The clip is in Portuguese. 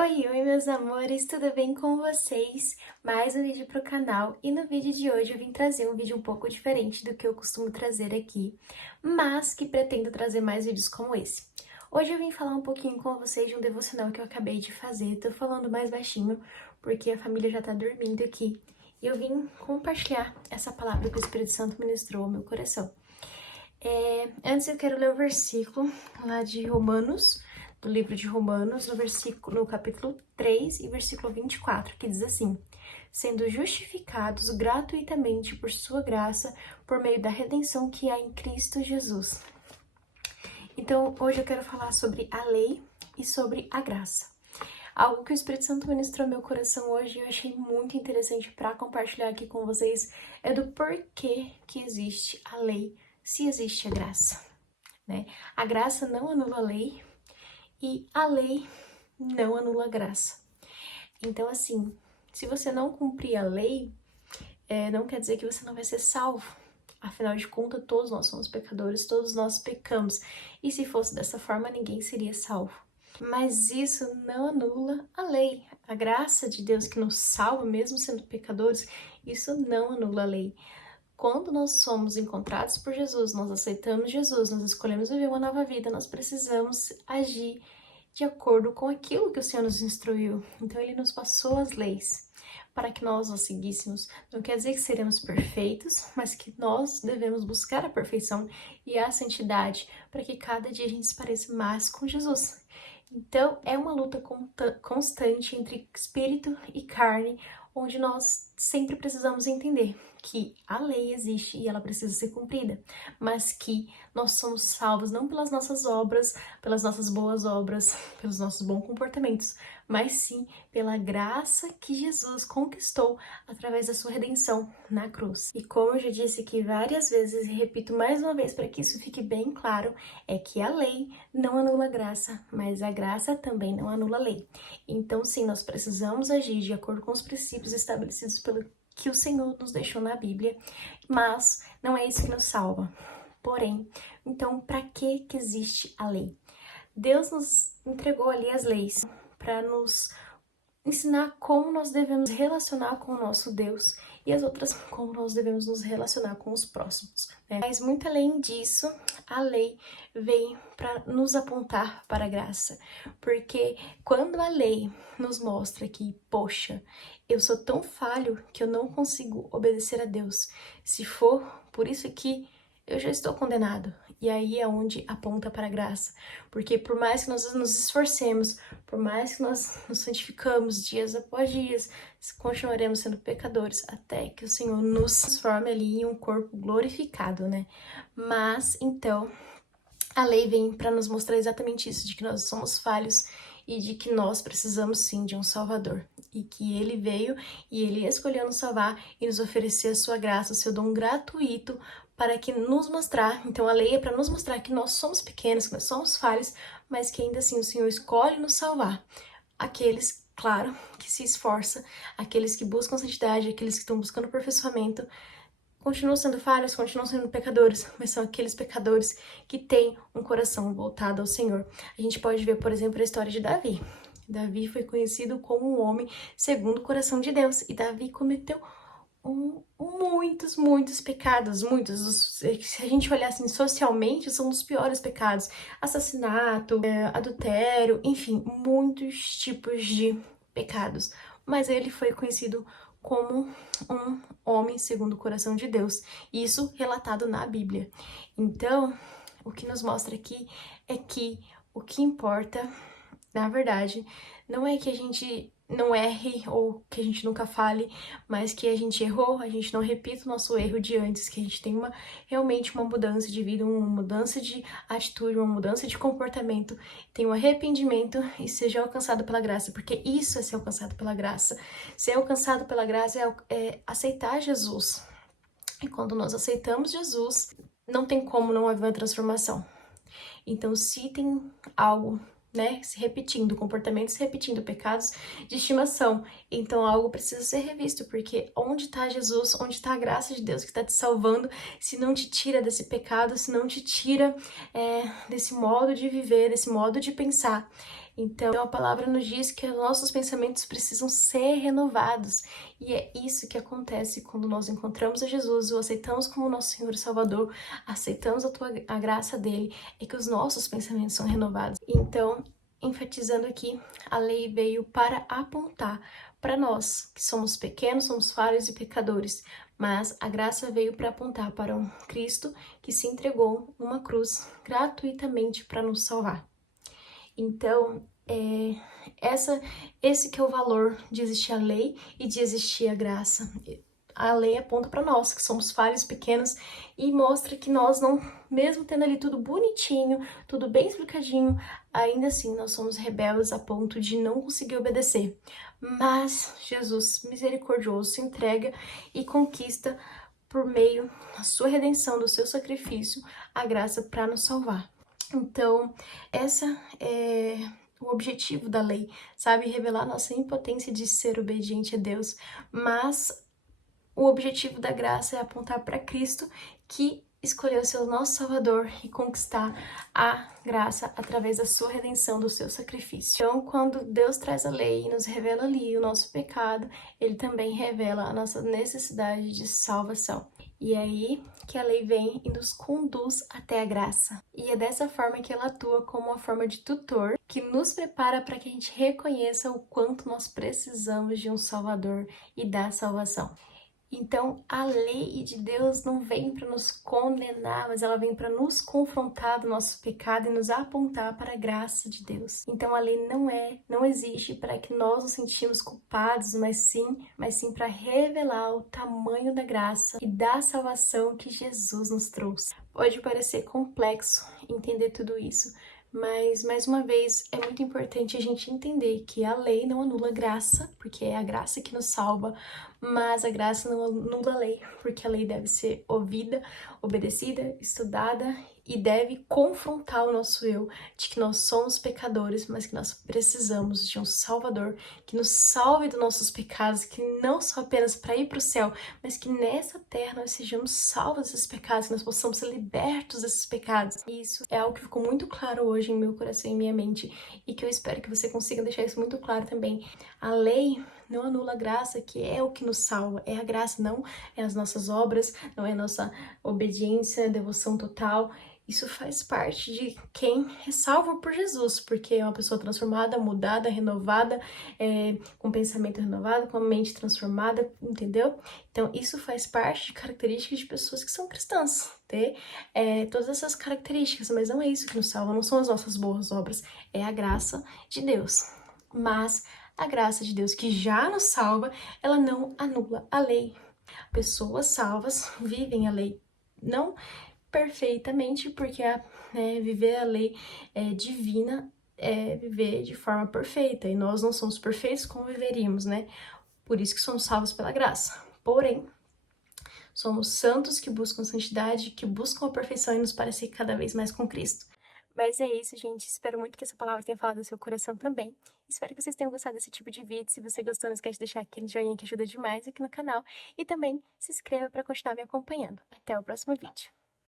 Oi, meus amores, tudo bem com vocês? Mais um vídeo pro canal e no vídeo de hoje eu vim trazer um vídeo um pouco diferente do que eu costumo trazer aqui, mas que pretendo trazer mais vídeos como esse. Hoje eu vim falar um pouquinho com vocês de um devocional que eu acabei de fazer, tô falando mais baixinho porque a família já tá dormindo aqui e eu vim compartilhar essa palavra que o Espírito Santo ministrou ao meu coração. Antes eu quero ler o versículo lá de Romanos, do livro de Romanos, no capítulo 3 e versículo 24, que diz assim: sendo justificados gratuitamente por sua graça, por meio da redenção que há em Cristo Jesus. Então, hoje eu quero falar sobre a lei e sobre a graça. Algo que o Espírito Santo ministrou no meu coração hoje e eu achei muito interessante para compartilhar aqui com vocês é do porquê que existe a lei, se existe a graça, né? A graça não anula a lei e a lei não anula a graça. Então, assim, se você não cumprir a lei, não quer dizer que você não vai ser salvo. Afinal de contas, todos nós somos pecadores, todos nós pecamos. E se fosse dessa forma, ninguém seria salvo. Mas isso não anula a lei. A graça de Deus que nos salva, mesmo sendo pecadores, isso não anula a lei. Quando nós somos encontrados por Jesus, nós aceitamos Jesus, nós escolhemos viver uma nova vida, nós precisamos agir de acordo com aquilo que o Senhor nos instruiu. Então, Ele nos passou as leis para que nós as seguíssemos. Não quer dizer que seremos perfeitos, mas que nós devemos buscar a perfeição e a santidade para que cada dia a gente se pareça mais com Jesus. Então, é uma luta constante entre espírito e carne, onde nós sempre precisamos entender que a lei existe e ela precisa ser cumprida, mas que nós somos salvos não pelas nossas obras, pelas nossas boas obras, pelos nossos bons comportamentos, mas sim pela graça que Jesus conquistou através da sua redenção na cruz. E como eu já disse aqui várias vezes e repito mais uma vez para que isso fique bem claro, é que a lei não anula a graça, mas a graça também não anula a lei. Então, sim, nós precisamos agir de acordo com os princípios estabelecidos pelo que o Senhor nos deixou na Bíblia, mas não é isso que nos salva. Porém, então, para que existe a lei? Deus nos entregou ali as leis para nos ensinar como nós devemos relacionar com o nosso Deus e as outras como nós devemos nos relacionar com os próximos, né? Mas muito além disso, a lei vem para nos apontar para a graça, porque quando a lei nos mostra que, poxa, eu sou tão falho que eu não consigo obedecer a Deus, se for por isso aqui, eu já estou condenado. E aí é onde aponta para a graça. Porque por mais que nós nos esforcemos, por mais que nós nos santificamos dias após dias, continuaremos sendo pecadores até que o Senhor nos transforme ali em um corpo glorificado, né? Mas, então, a lei vem para nos mostrar exatamente isso, de que nós somos falhos e de que nós precisamos sim de um Salvador. E que Ele veio e Ele escolheu nos salvar e nos oferecer a sua graça, o seu dom gratuito para que nos mostrar, então a lei é para nos mostrar que nós somos pequenos, que nós somos falhos, mas que ainda assim o Senhor escolhe nos salvar. Aqueles, claro, que se esforçam, aqueles que buscam santidade, aqueles que estão buscando aperfeiçoamento, continuam sendo falhos, continuam sendo pecadores, mas são aqueles pecadores que têm um coração voltado ao Senhor. A gente pode ver, por exemplo, a história de Davi. Davi foi conhecido como um homem segundo o coração de Deus, e Davi cometeu muitos pecados, se a gente olhar assim socialmente, são dos piores pecados, assassinato, adultério, enfim, muitos tipos de pecados, mas ele foi conhecido como um homem segundo o coração de Deus, isso relatado na Bíblia. Então, o que nos mostra aqui é que o que importa, na verdade, não é que a gente não erre ou que a gente nunca fale, mas que a gente errou, a gente não repita o nosso erro de antes, que a gente tenha realmente uma mudança de vida, uma mudança de atitude, uma mudança de comportamento, tenha um arrependimento e seja alcançado pela graça, porque isso é ser alcançado pela graça. Ser alcançado pela graça é aceitar Jesus. E quando nós aceitamos Jesus, não tem como não haver uma transformação. Então, se tem algo, né, se repetindo, comportamentos se repetindo, pecados de estimação, então algo precisa ser revisto, porque onde está Jesus, onde está a graça de Deus que está te salvando, se não te tira desse pecado, se não te tira desse modo de viver, desse modo de pensar, Então, a palavra nos diz que nossos pensamentos precisam ser renovados. E é isso que acontece quando nós encontramos a Jesus, o aceitamos como nosso Senhor e Salvador, aceitamos a graça dele, é que os nossos pensamentos são renovados. Então, enfatizando aqui, a lei veio para apontar para nós, que somos pequenos, somos falhos e pecadores, mas a graça veio para apontar para um Cristo que se entregou numa cruz gratuitamente para nos salvar. Então, esse que é o valor de existir a lei e de existir a graça. A lei aponta para nós, que somos falhos pequenos, e mostra que nós não, mesmo tendo ali tudo bonitinho, tudo bem explicadinho, ainda assim nós somos rebeldes a ponto de não conseguir obedecer. Mas Jesus, misericordioso, se entrega e conquista por meio da sua redenção, do seu sacrifício, a graça para nos salvar. Então, essa é o objetivo da lei, sabe? Revelar nossa impotência de ser obediente a Deus, mas o objetivo da graça é apontar para Cristo, que escolheu ser o nosso Salvador e conquistar a graça através da sua redenção, do seu sacrifício. Então, quando Deus traz a lei e nos revela ali o nosso pecado, ele também revela a nossa necessidade de salvação. E é aí que a lei vem e nos conduz até a graça. E é dessa forma que ela atua como uma forma de tutor que nos prepara para que a gente reconheça o quanto nós precisamos de um Salvador e da salvação. Então, a lei de Deus não vem para nos condenar, mas ela vem para nos confrontar do nosso pecado e nos apontar para a graça de Deus. Então, a lei não existe para que nós nos sentimos culpados, mas sim para revelar o tamanho da graça e da salvação que Jesus nos trouxe. Pode parecer complexo entender tudo isso, mas, mais uma vez, é muito importante a gente entender que a lei não anula a graça, porque é a graça que nos salva, mas a graça não anula a lei, porque a lei deve ser ouvida, obedecida, estudada e deve confrontar o nosso eu de que nós somos pecadores, mas que nós precisamos de um Salvador que nos salve dos nossos pecados, que não só apenas para ir para o céu, mas que nessa terra nós sejamos salvos desses pecados, que nós possamos ser libertos desses pecados. E isso é algo que ficou muito claro hoje em meu coração e em minha mente, e que eu espero que você consiga deixar isso muito claro também. A lei não anula a graça, que é o que nos salva. É a graça, não é as nossas obras, não é a nossa obediência, devoção total. Isso faz parte de quem é salvo por Jesus, porque é uma pessoa transformada, mudada, renovada, com pensamento renovado, com a mente transformada, entendeu? Então, isso faz parte de características de pessoas que são cristãs, ter todas essas características, mas não é isso que nos salva, não são as nossas boas obras, é a graça de Deus. Mas a graça de Deus que já nos salva, ela não anula a lei. Pessoas salvas vivem a lei, não perfeitamente, porque viver a lei divina é viver de forma perfeita, e nós não somos perfeitos como viveríamos, né? Por isso que somos salvos pela graça. Porém, somos santos que buscam santidade, que buscam a perfeição e nos parecer cada vez mais com Cristo. Mas é isso, gente. Espero muito que essa palavra tenha falado no seu coração também. Espero que vocês tenham gostado desse tipo de vídeo. Se você gostou, não esquece de deixar aquele joinha que ajuda demais aqui no canal. E também se inscreva para continuar me acompanhando. Até o próximo vídeo.